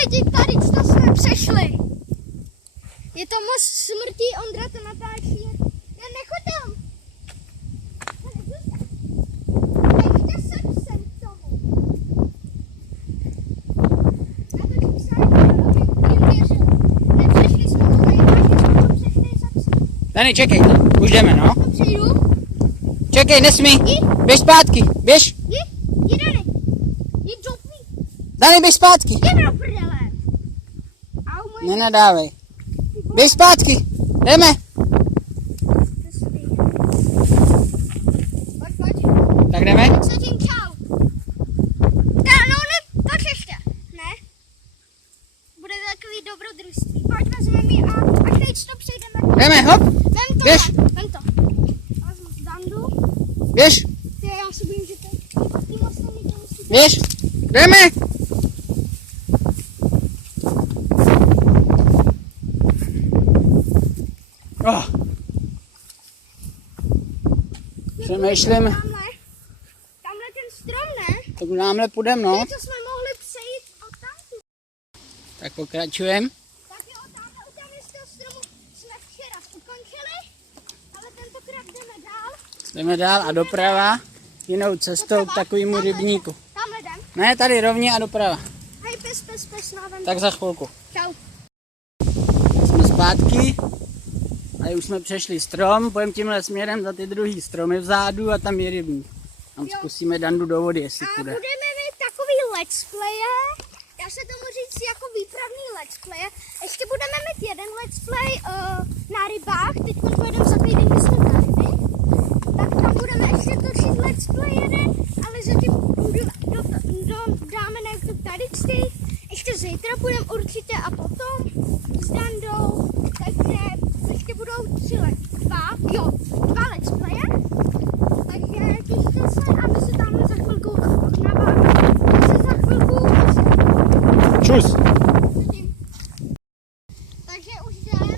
lidi, tady to jsme přešli. Je to most smrti, Ondra to natáčí. Já nechoď tam. Nechte sem k tomu. Natočím se, aby jim věřil. Nepřešli jsme to, tady to přešli za psí. Dani, čekej, už jdeme, no. To přijdu. Čekej, nesmí. Běž zpátky, běž. Jdi, Dani. Jdi do pí. Dani, běž zpátky. Jdi do prdele. Au, moje. Nenadávej. Běž zpátky, jdeme. Pojď. Tak jdeme? Zatím čau. No ne, pojď ještě. Ne? Bude takový dobrodružství. Pojď, vezmeme ji a teď to přejdeme. Jdeme, hop. Vem to, Běž. vem to. Vezmu Dandu. Běž, Ty, já si bojím, že ty moc to musí. běž. Jdeme. Oh. Přemýšlím, Tamhle ten strom, ne? tak námhle půjdem, no. To jsme mohli přejít od tamtu. Tak pokračujem. Tak jo, tam z toho stromu jsme včera ukončili, ale tentokrát jdeme dál. Jdeme dál a doprava jinou cestou k takovému rybníku. Tamhle jdem. Ne, tady rovně a doprava. Hej, pes, návem. Tak za chvilku. Čau. Jsme zpátky. A už jsme přešli strom, půjdeme tímhle směrem za ty druhý stromy vzadu a tam je rybník. Tam zkusíme Dandu do vody, jestli A půjde. budeme mít takový let's playe, dá se tomu říct jako výpravný let's playe. Ještě budeme mít jeden let's play na rybách, teď pojedeme za týden, myslím, na ryby. Tak tam budeme ještě točit let's play jeden, ale zatím dáme na YouTube tady ty. Ještě zítra budeme určitě a potom s Dandou, takže ještě budou dva let's playe. Takže těšte se a my se tam za chvilku Čus. Takže už jdem.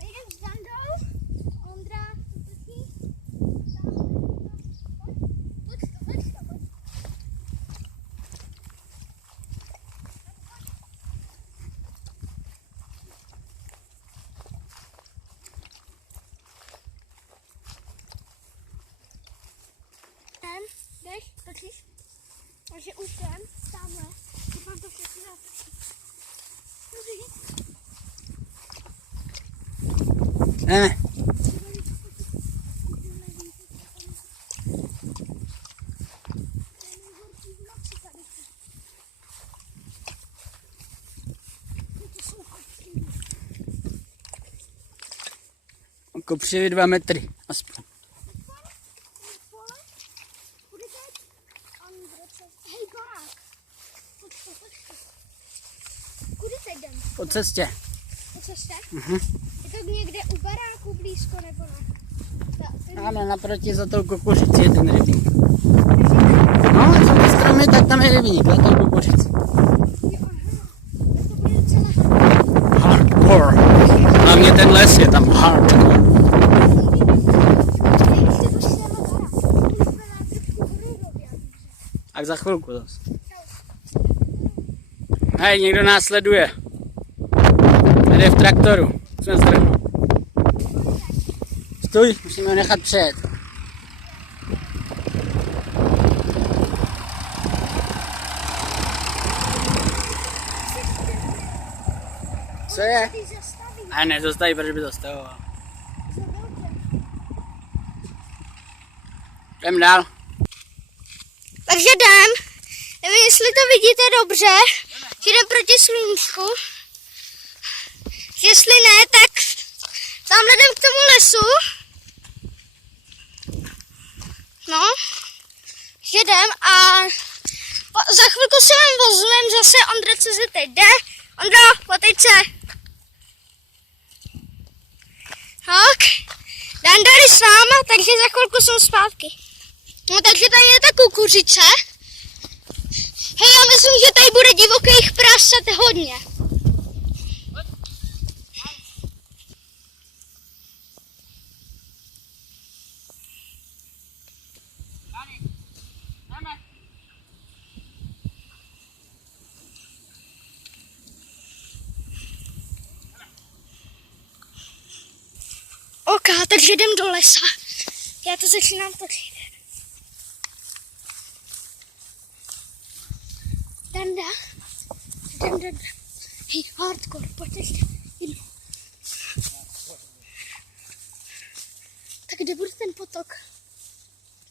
Jdem s Dandou. Ondra, pojď to. Jdeš, točíš? Takže už jdem, tamhle. Doufám to všechno natočí. Jdeme. Kopřivy 2 metry, aspoň. Hej, barák. Pojď to. Kudy teď jdem? Po cestě. Po cestě? Mhm. Je to někde u baráku blízko nebo ne? Máme naproti za tou kukuřicí je ten rybník. No, a co ty stromy, tak tam je rybník, za tou kukuřicí. To bude docela Hardcore. Hlavně ten les je tam hardcore. Tak za chvilku zase. Hej, někdo nás sleduje. Jde v traktoru. Jsme zdrhnu. Stůj, musíme ho nechat přejet. Co je? A ne, zastaví, protože by zastavoval. Jdem dál. Takže jdem. Nevím, jestli to vidíte dobře. Jdem proti sluníčku. Jestli ne, tak tamhle jdem k tomu lesu. No. Jedem a za chvilku se vám vozujeme zase Ondra, co se teď jde. Ondro, potejď se. Tak. Dan tady s náma, takže za chvilku jsem zpátky. No takže tady je ta kukuřice. Hej, já myslím, že tady bude divokých prasat hodně. Takže jdem do lesa. Já to začínám točit. Danda. Jdem. Hej, hardcore, pojďte. Jdu. Tak kde bude ten potok?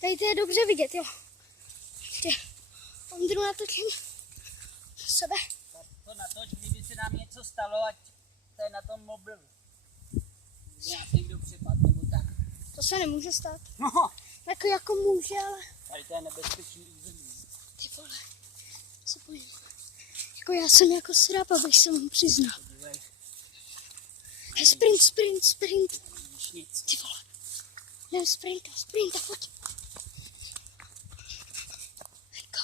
Tady to je dobře vidět, jo. Ještě Ondru natočím sebe. To natoč, kdyby se nám něco stalo, ať to je na tom mobilu. Kdyby nás někdo přepadl nebo tak. To se nemůže stát. No, Tak jako může, ale... tady to je nebezpečný území. Ty vole, se bojím. Jako já jsem jako srap, abych se mu přiznal. Podívej, Hej, sprint. vidíš nic. Ty vole. Jdem sprinta, pojď. Hejko.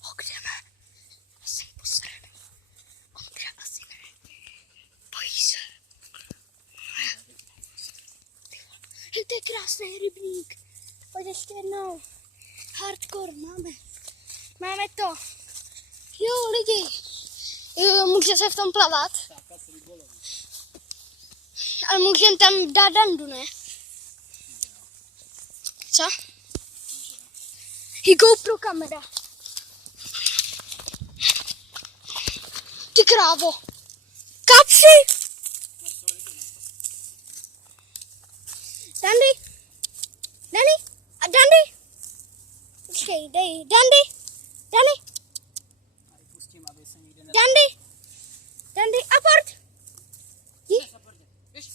Ho, kde jdeme? Asi posraný. Ondra asi ne. Bojí se. Hej, to je krásný rybník. Pojď ještě jednou. Hardcore máme to. Jo, lidi. Jo, může se v tom plavat. Zákaz rybolovu. Ale můžeme tam dát dandu, ne? Co? I GoPro kamera. Ty krávo. Kapři! Dandy! Počkej, dej. Dandy! Tady pustím, aby se nikde Dandy, aport! Jdi, Víš,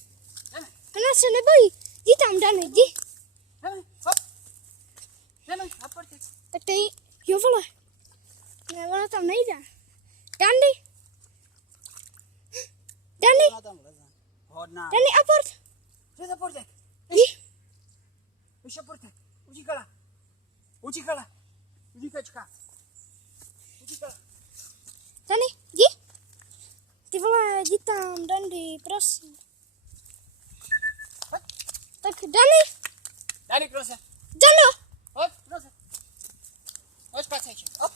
jdeme, ona se nebojí. Jdi tam, Dandy, jdi. hop. Jdeme, a pojďte. Tak tady, jo vole. Ne, ona tam nejde. Dandy, Ona tam vleze. Hodná. aport! Kde za portek? Jdi. Víš, a portek. Utíkala. Utíkačka. Dandy, jdi. Ty vole, jdi tam, Dandy, prosím. Pojď. Tak Dandy, Dali, prose. Dando, Pojď, prose. Pojď, kacejček. Hop.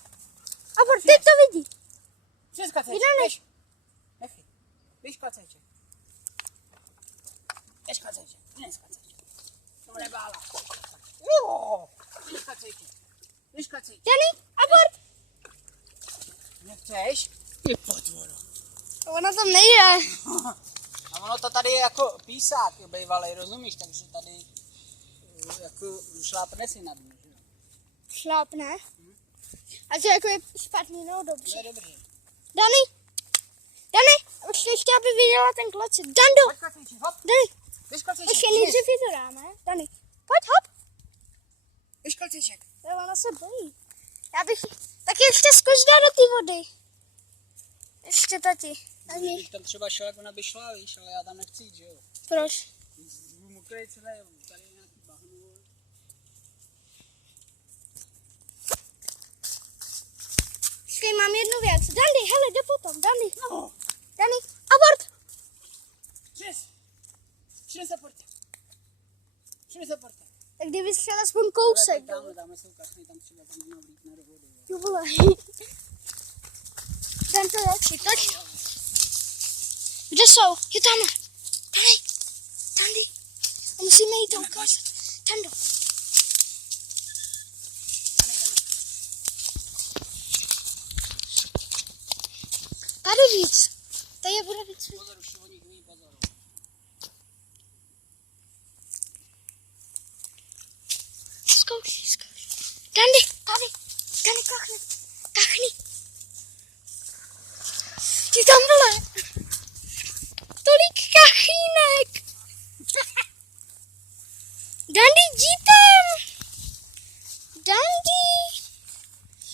aport, teď to vidí. Přes kacejček. Jdeme. Běž. Nechy. Běž, kacejček. Běž, kacejček. To nebála. Jo. Běž, kacejček. Dandy, aport. Nechceš? Ty potvoro. Ona tam nejde. A ono to tady je jako písák bývalej, rozumíš? Takže tady jako šlápne si nad ní. že jo? Šlápne. A to jako je špatný, no To dobře. je dobrý. Dandy, už ještě aby viděla ten klacek. Dando, Pojď, kacejček, hop. Dandy, Běž, kacejček. ještě nejdřív je to dáme. Dandy, pojď, hop. Běž, kacejček. Jo, ona se bojí. Já bych, tak ještě zkus dát do té vody. Ještě tati. Když tam třeba šel, jak ona by šla, víš, ale já tam nechci jít, že jo. Proč? Budu mokrý celé, tady je nějaký bahno. Počkej, mám jednu věc. Dandy, hele, jde potom. Dandy, No, Dandy, abort. přines za portek. Tak kdyby šel aspoň kousek. Dáme jsou kasny, tam třeba tam vlítne do vody. Jo. Jo, vole. Tento je přitoč. Kde jsou? Je tam. Dandy. A musíme jít tam ukázat. Tando. Tady víc. Tady je bude víc. Pozor, už o nich ví, pozor. Zkouš. Dandy, kachni. Ty tam vole. Tolik kachínek. Dandy, jdi tam. Dandy.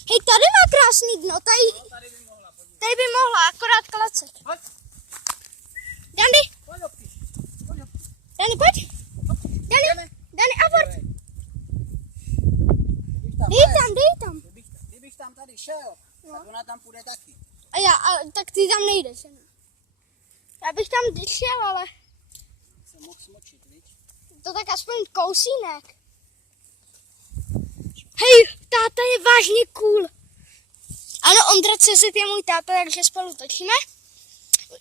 Hej, tady má krásný dno. No, tady by mohla, podívej. Tady by mohla, akorát klacek. Pojď, Dandy, pojď, opti. Dandy, pojď. Jdeme. Dandy, abort. Kdybych Dej tam. Kdybych tam tady šel, tak ona tam půjde taky. Tak ty tam nejdeš, ne? Já bych tam šel, ale Se mohl smočit, viď? to tak aspoň kousínek. Hej, táta je vážně cool. Ano, Ondra CZ je můj táta, takže spolu točíme.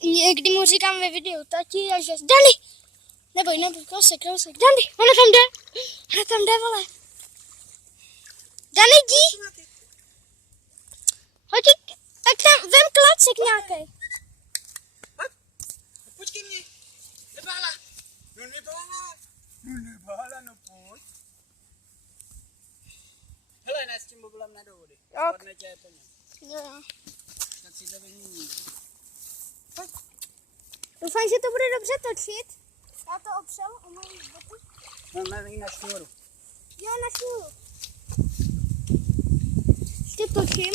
Někdy mu říkám ve videu tati a že Dani! Neboj, kousek. Dani, ona tam jde, vole. Dani, jdi! Hoď, tak tam vem klacek nějaký. Počkej mě. Nebála. No pojď. Hele, ne s tím mobilem ne do vody. Spadne tě to nějak. Jo. Tak si to vymění. Doufám, že to bude dobře točit. Já to opřel o moji boty. Máme ji na šňůru. Jo, na šňůru. Ještě točím.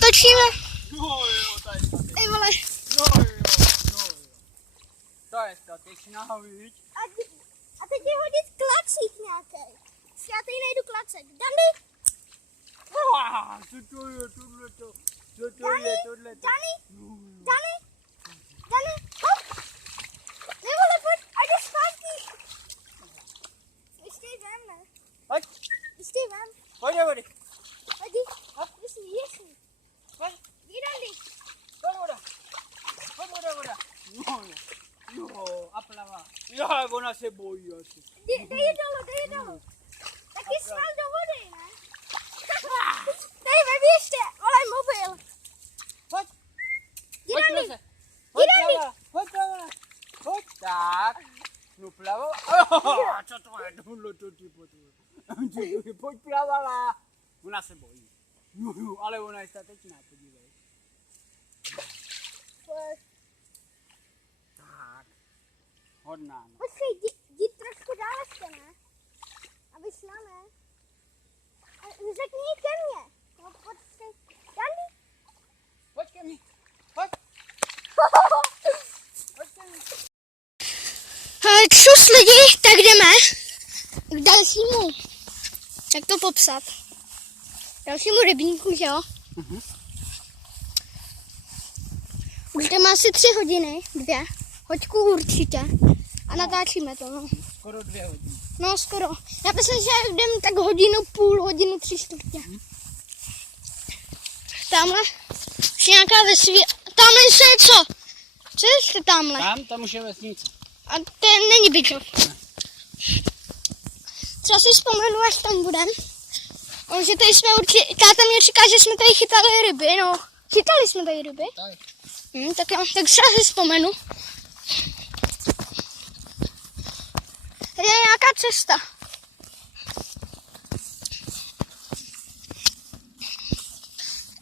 Točíme. No jo, to je statečná. Ej, vole. No jo. To je statečná, víš? A teď je hodit klacík nějaký. Já tady najdu klacek. Dandy! Co to je tohleto? Dani, hop! Nevole, pojď, a jde zpátky. Ještě jí vem, ne? Pojď. Ještě jí vem. Pojď do vody. Pojdi, hop, jestli. Pojď. Jdi, Dandy. Pojď voda. Jo, a plava. Jo, ona se bojí asi. Dej je dolů. Taky sval do vody, ne? Tady veběžte, vole, mobil. Pojď. Jdi, Dandy. Pojď plava. Pojď, tak. No plava. Co to je? Tohleto ty potůj. Pojď plavala. Ona se bojí. Jo, ale ona je statečná, podívej. Pojď. Tak. Hodná, no. Počkej, jdi trošku dál ještě, ne? Aby šla, ne? Řekni jí ke mně. No počkej. Dandy. Pojď ke mně. Pojď. Pojď ke mně. Čus lidi, tak jdeme k dalšímu. Jak to popsat? Dalšímu rybníku, že jo? Už jdeme asi 3 hodiny, 2. Hoďku určitě. A natáčíme to, no. Skoro 2 hodiny. No, skoro. Já myslím, že jdem tak hodinu, půl hodinu, 3/4. Tamhle už nějaká vesví. Tamhle ještě něco. Co je ještě tamhle? Tam už je vesnice. A to není Byčov. Třeba si vzpomenu, až tam budem. Že tady jsme určitě, táta mě říká, že jsme tady chytali ryby, no. Chytali jsme tady ryby. Tak. Tak jo, tak třeba si vzpomenu. Tady je nějaká cesta.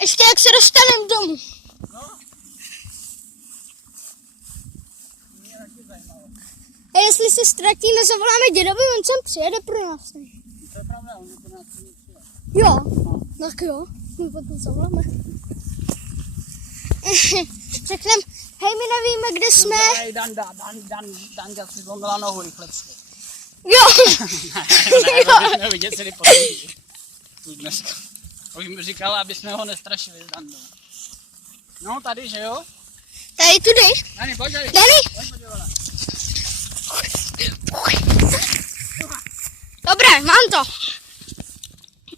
Ještě jak se dostaneme domů. No. Mě taky zajímalo. A jestli se ztratíme, zavoláme dědovi, on sem přijede pro nás. To je pravda, on je pro nás přijel. Jo, tak jo, my potom zavoláme. Řekneme, hej, my nevíme, kde jsme. Hej, Danda si zlomila nohu, rychle přijel. Jo. Ne, to bychom vyděsili potom. Tu dneska. Už mi říkala, aby jsme ho nestrašili s Dandou. No, tady, že jo? Tady tudy. Dani, pojď tady. Dani. Pojď podívala. Dobré, mám to.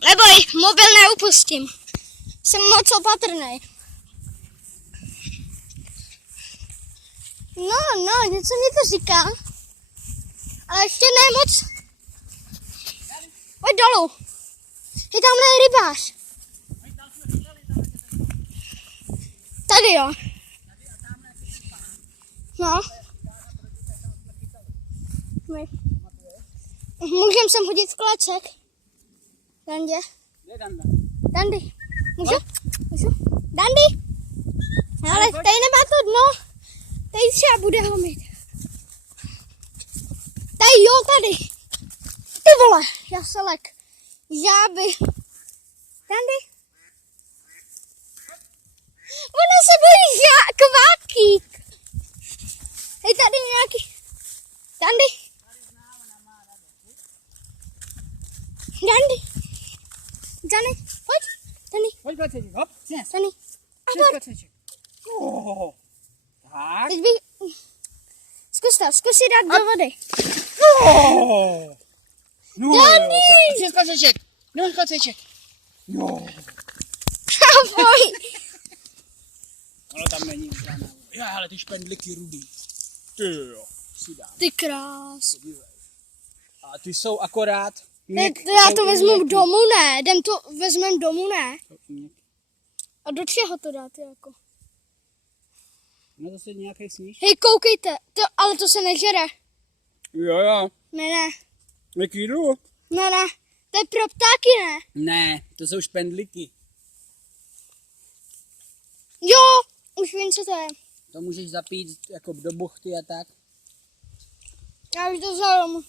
Neboj, mobil neupustím. Jsem moc opatrný. No, něco mi to říká. Ale ještě ne moc. Pojď dolů. Je tamhle rybář. Tady jo. No. Můžem sem hodit klacek. Dandě. Kde Danda? Dandy. Můžu? Dandy. Ale tady nemá to dno. Tady třeba bude ho mít. Tady jo, tady. Ty vole, jaselek. Žáby. Dandy. Ona se bojí kvákýk. Hej, tady nějaký. Dandy. Dandy. Danny, pojď. Danny. Pojď klaceček, hop, sněz. Danny. Sněz klaceček. Tak. Teď bych... Zkus si dát do vody. No, Dani! přes klaceček. No, klaceček. Jo. Ahoj. Ale tam není žádná. Já, ale ty špendliky rudý. Ty jo. Si dám. Ty krás. A ty jsou akorát. Já to vezmu domů, ne? Vezmem domů, ne? A do čeho to dáte jako? No zase nějaký sníž. Hej, koukejte, ale to se nežere. Jo. Ne. Jak jídlo? Ne. To je pro ptáky, ne? Ne, to jsou špendliky. Jo, už vím, co to je. To můžeš zapít jako do buchty a tak. Já už to vzal domů.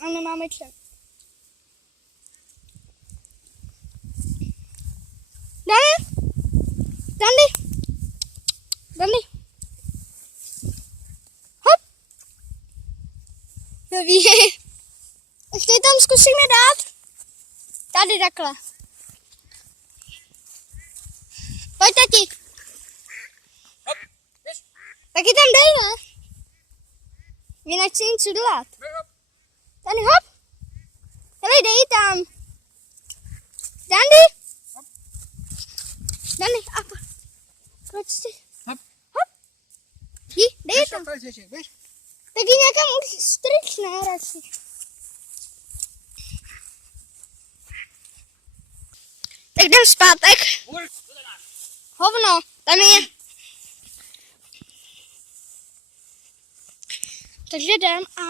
A nemáme ček. Dani. Hop. Dobrý. Ještě tam zkusíme dát. Tady takhle. Pojď, tati. Hop, běž. Taky tam dej, ne? Jinak si nic udělat. Dani, hop. Hele, dej tam. Dani. Dani, apa. Proč si? Hop. Dej tam. Běž. Taky někam už stryč, ne, radši. Tak jdem zpátek. Hovno, tam je. Takže jdem a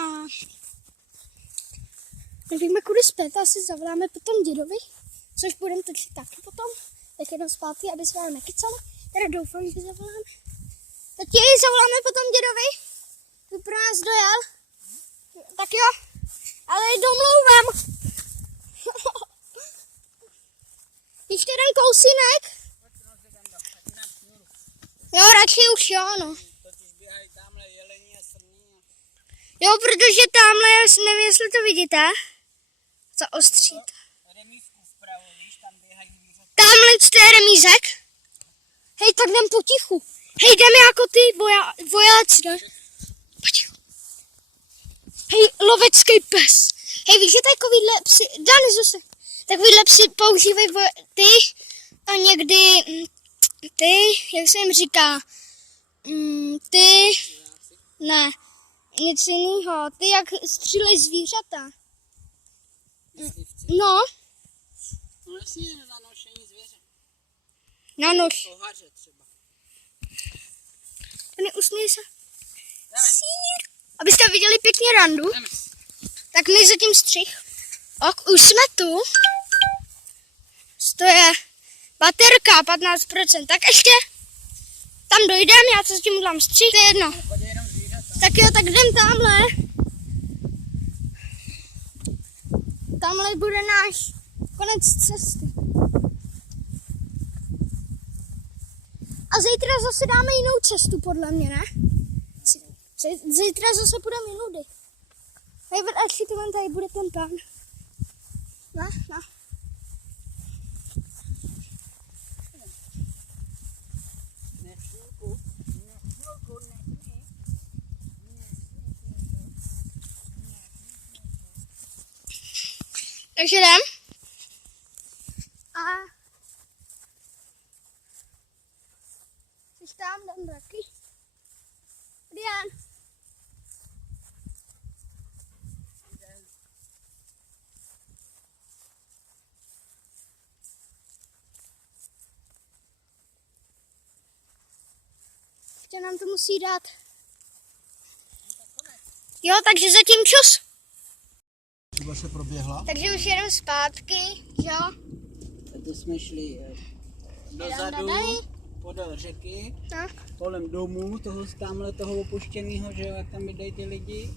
nevíme, kudy zpět, asi zavoláme potom dědovi, což budeme točit taky potom. Tak jdem zpátky, aby jsme nekecali. Teda doufám, že zavoláme. Tak jej zavoláme potom dědovi, by pro nás dojel. Tak jo, ale domlouvám. Ještě jeden kousínek. Jo, radši už jo, no. Totiž běhají tamhle jelení a srní. Jo, protože tamhle, nevím, jestli to vidíte, zaostřít. Remízku vpravo, víš, tam běhají zvířata. Tamhle je remízek. Hej, tak jdem potichu. Hej, jdeme jako ty vojáci, ne? Potichu. Hej, lovecký pes. Hej, víš, že takovýhle psy, Dani, zase, takovýhle psy používají ty a někdy ty, jak se jim říká, ty, ne, nic jiného, ty jak střílej zvířata. No, No jasně, na nošení zvěře. na nož. Pohaře třeba. Neusměj se. Jdeme. Sír. Abyste viděli pěkně randu, Jdeme. tak my zatím střih. Ok, už jsme tu. To je baterka 15%. Tak ještě tam dojdeme, já se s tím udělám střih, to je jedno. Pojď jenom zvířata. Tak jo, tak jdem tamhle. Tamhle bude náš konec cesty. A zítra zase dáme jinou cestu, podle mě, ne? Zítra zase půjdeme jinudy. Až tady bude ten plán. Ne? Takže jdem. A jsi tam, jdem taky. Dian. Ještě nám to musí dát. Jo, takže zatím čus. Třeba se proběhla. Takže už jedeme zpátky, jo? Teď jsme šli dozadu, podél řeky, No. kolem domů, tamhle toho opuštěného, že jo, jak tam bydlejí ty lidi,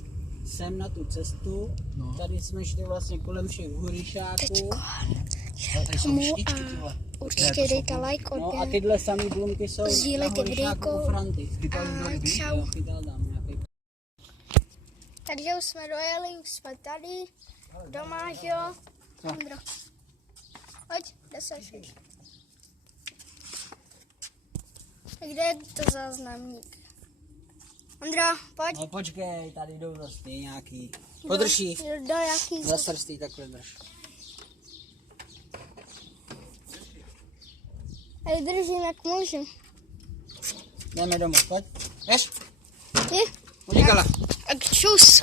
sem na tu cestu. No. Tady jsme šli vlastně kolem všech hurišáků. Tady jsou myšličky, tyhle. Určitě dejte like, No a odběr. tyhle samý blumky jsou Sdílejte na hurišáku videjko. u Franty. Chytal někdo ryby? Čau. Jo, chytal tam nějaký. Takže už jsme dojeli, už jsme tady. Doma, že jo? Ondro. Pojď, kde seš? Kde je to záznamník? Ondro, pojď. No počkej, tady jdou rosty nějaký. Podrž jí. Do jaký? Za srstý takhle drž. Tady držím, jak můžu. Jdeme domů, pojď. Jdeš? Je? Utíkala. Tak čus.